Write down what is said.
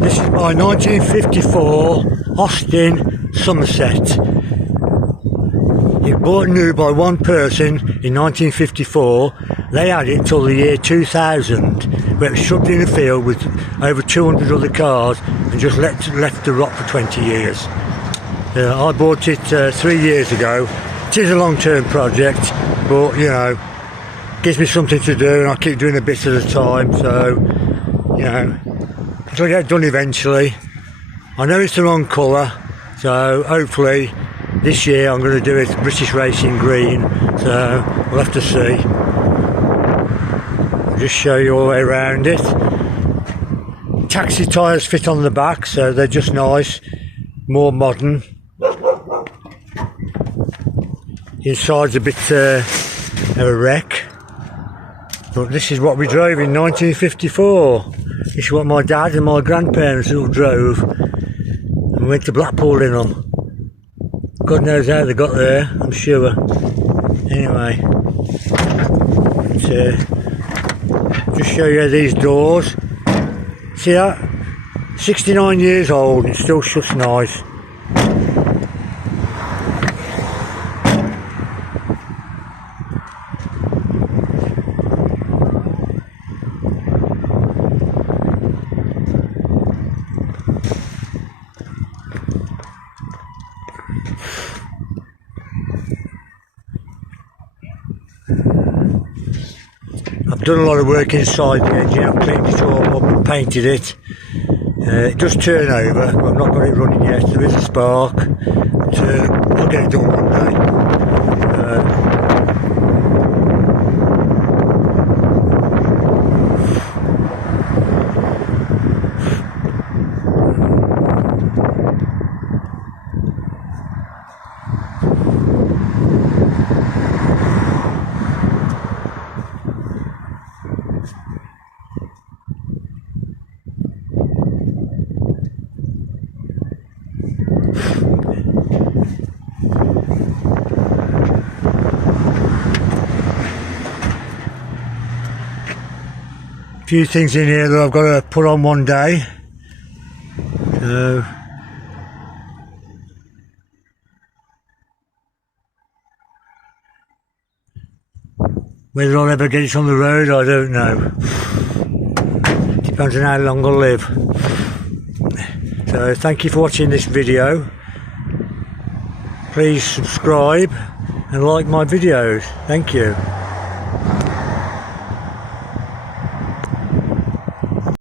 This is my 1954 Austin Somerset. It was bought new by one person in 1954. They had it till the year 2000, where it was shoved in a field with over 200 other cars and just left to rot for 20 years. I bought it 3 years ago. It is a long-term project, but you know, gives me something to do, and I keep doing a bit at a time, so you know, it'll get done eventually. I know it's the wrong colour, so hopefully this year I'm going to do it British Racing Green, so we'll have to see. I'll just show you all the way around it. Taxi tyres fit on the back, so they're just nice, more modern. Inside's a bit of a wreck, but this is what we drove in 1954. This is what my dad and my grandparents all drove, and went to Blackpool in them. God knows how they got there, I'm sure. Anyway, just show you these doors. See that? 69 years old and it still shuts nice. I've done a lot of work inside the engine. I've cleaned it all up and painted it. It does turn over. I've not got it running yet. There is a spark, but I'll get it done one day. Few things in here that I've got to put on one day, so whether I'll ever get it on the road, I don't know. Depends on how long I'll live. So thank you for watching this video. Please subscribe and like my videos. Thank you.